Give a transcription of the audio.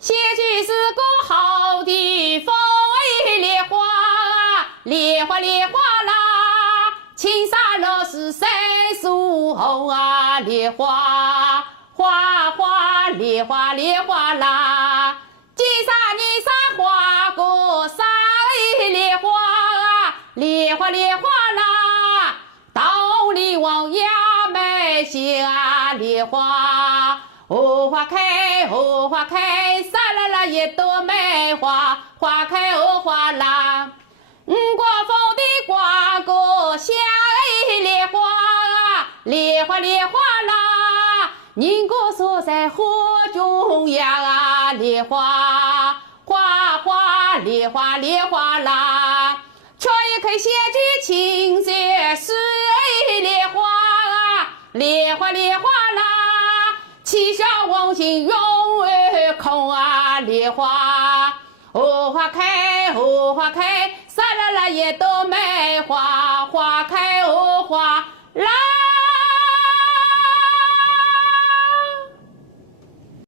写句是个好的风雨莲花，莲花莲花啦，青纱落是山树红啊，莲花花花莲花莲花啦，金沙泥沙花过山莲花，莲花莲花啦，道里望呀美些啊，莲花。荷花开，荷花开，沙啦啦一朵梅花，花开荷花啦。刮风的刮个香莲花，莲花莲花啦。人家说在河中央啊，莲花花花莲花莲花啦。瞧一看写句情节是莲花啊，莲花莲花啦。七小望心永儿空啊，莲花荷花开，荷花开，沙啦啦一朵梅